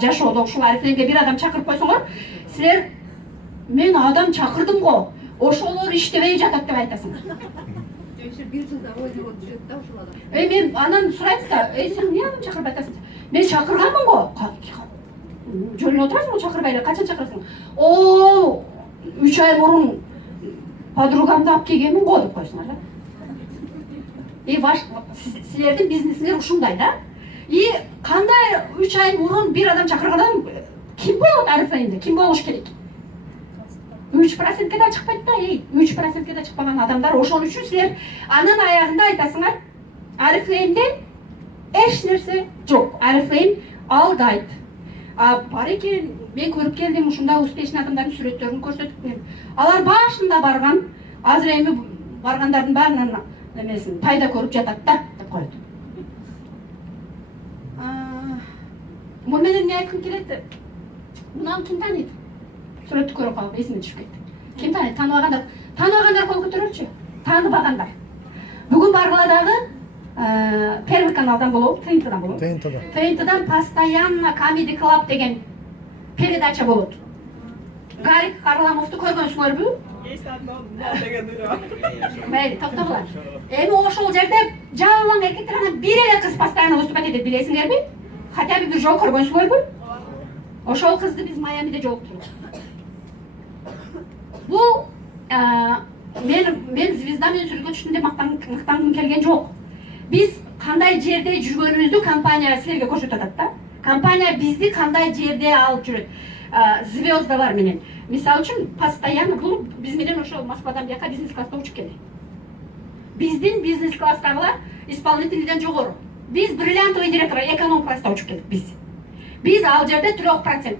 жашоодо ушул арифлемге бир адам чакырып койсоңор, силер мен адам чакырдым го, ошолор иштебей жатат деп айтасыңар. Бир жылда ойлоп жүрөт да ушул адам. Мен анан сурайбыз да, сен эмне адам чакырып атасың? Мен чакырганмын го. Жөн отурасың го, чакырбай эле, качан чакырасың? О, 3 ай мурун подругамды алып келгенмин го деп койсуңар да. Силердин бизнесиңер ушундай да. Кандай 3 ай мурун бир адам чакыргандан ким болот арифлеймде? Ким болуш керек? 3%ке да чыкпайт да, 3%ке да чыкпаган адамдар. Ошон үчүн силер анын аягында айтасыңар, арифлеймде эч нерсе жок. Арифлейм алдайт. Бар экен, мен көрүп келдим, ушундай успешный адамдардын сүрөттөрүн көрсөтүп бердим. Алар башында барган, азыр эми баргандардын баарынан эмесин пайда көрүп жатат да деп койду. Муну менен эмне айткым келет? Мунаны ким тааныйт? Сүрөттү көрүп калып эсиме түшүп кетти. Ким тааныйт? Тааныбагандар кол көтөрөлчү. Тааныбагандар. Бүгүн баргыла дагы Первый каналдан болобу, ТНТдан болобу? ТНТдан постоянно Comedy Club деген передача болот. Гарик Харламовду көргөнсүңөрбү? Мейли, токтогула. Эми ошол жерде жалаң эркектер анан бир эле кыз постоянно выступать этет, билесиңерби? Хотя бы бир жолу көргөнсүңөрбү? Ошол кызды биз Майамиде жолуктурдук. Бул мен звезда менен сүрөткө түштүм деп мактангым келген жок. Биз кандай жерде жүргөнүбүздү компания силерге көрсөтүп атат да. Компания бизди кандай жерде алып жүрөт. Звездалар менен. Мисалы үчүн постоянно бул биз менен ошо Москвадан бияка бизнес класста учуп келди. Биздин бизнес класстагылар исполнительден жогору. Биз бриллиантовый директор эконом класста учуп келдик биз. Биз ал жерде 3%.